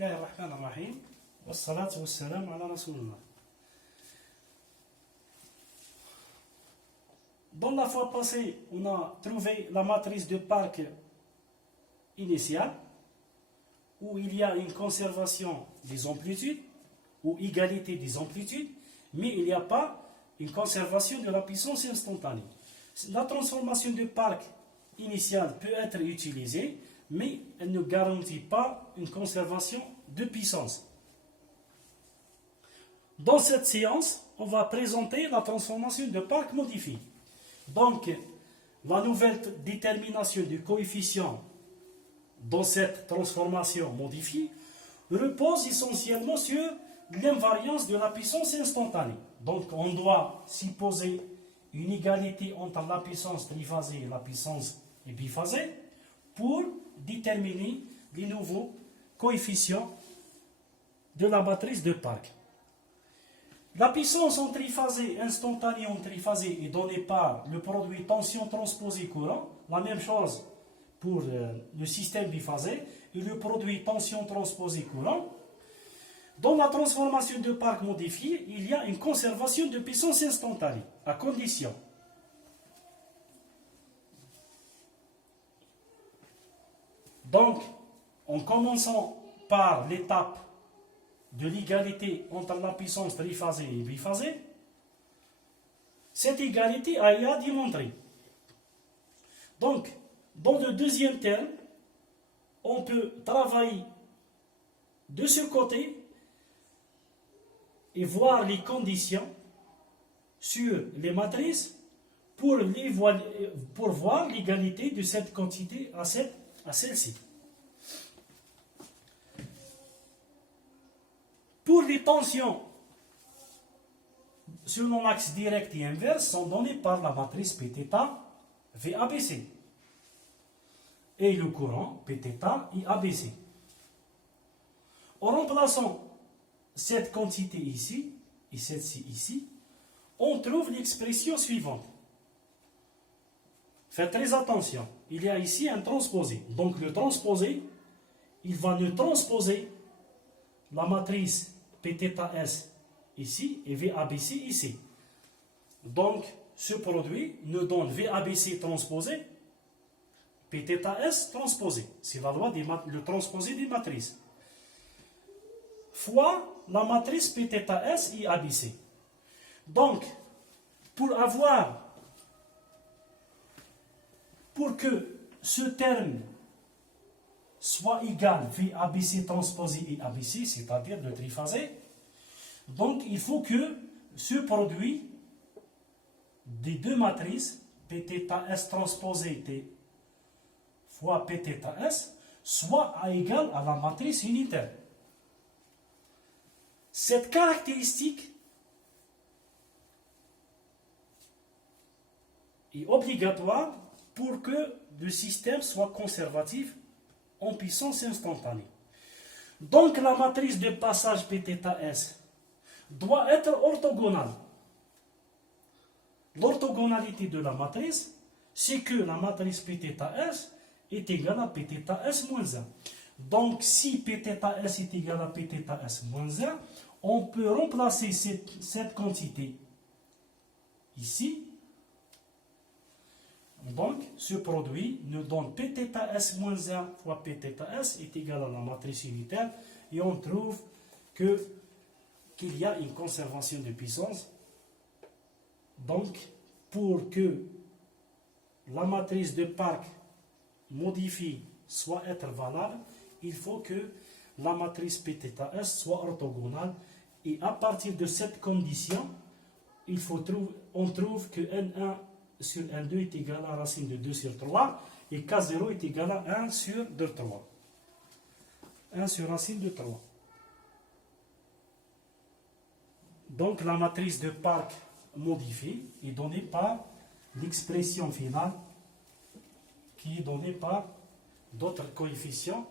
Bismillah ar-Rahman ar-Rahim. Wassalatu wassalam ala Rasulullah. Dans la fois passée, on a trouvé la matrice de Park initiale, où il y a une conservation des amplitudes, ou égalité des amplitudes, mais il n'y a pas une conservation de la puissance instantanée. La transformation de Park initiale peut être utilisée, mais elle ne garantit pas une conservation de puissance. Dans cette séance, on va présenter la transformation de Park modifiée. Donc, la nouvelle détermination du coefficient dans cette transformation modifiée repose essentiellement sur l'invariance de la puissance instantanée. Donc, on doit supposer une égalité entre la puissance triphasée et la puissance biphasée pour déterminer les nouveaux coefficients de la matrice de Park. La puissance en triphasé, instantanée en triphasé, est donnée par le produit tension transposée courant. La même chose pour le système biphasé et le produit tension transposée courant. Dans la transformation de Park modifiée, il y a une conservation de puissance instantanée, à condition. Donc, en commençant par l'étape de l'égalité entre la puissance triphasée et biphasée, cette égalité a été à démontrer. Donc, dans le deuxième terme, on peut travailler de ce côté et voir les conditions sur les matrices pour voir l'égalité de cette quantité à celle-ci. Pour les tensions selon l'axe direct et inverse sont données par la matrice Pθ VABC et le courant Pθ IABC. En remplaçant cette quantité ici et celle-ci ici, on trouve l'expression suivante. Faites très attention, il y a ici un transposé. Donc le transposé, il va nous transposer la matrice Pθs ici et VABC ici. Donc ce produit nous donne VABC transposé, Pθs transposé. C'est la loi du transposé des matrices. Fois la matrice Pθs IABC. Donc, pour que ce terme soit égal VABC transposé IABC, c'est-à-dire le triphasé, donc il faut que ce produit des deux matrices, Pθs transposé T fois Pθs, soit égal à la matrice unitaire. Cette caractéristique est obligatoire pour que le système soit conservatif en puissance instantanée. Donc la matrice de passage Pθs doit être orthogonale. L'orthogonalité de la matrice, c'est que la matrice Pθs est égale à Pθs moins 1. Donc si Pθs est égal à Pθs moins 1, on peut remplacer cette quantité ici. Donc, ce produit nous donne Pθs moins 1 fois Pθs est égal à la matrice unitaire et on trouve qu'il y a une conservation de puissance. Donc, pour que la matrice de Park modifiée soit être valable, il faut que la matrice Pθs soit orthogonale et à partir de cette condition, on trouve que N1 sur N2 est égal à racine de 2 sur 3 et K0 est égal à 1 sur 3. 1 sur racine de 3. Donc la matrice de Park modifiée est donnée par l'expression finale qui est donnée par d'autres coefficients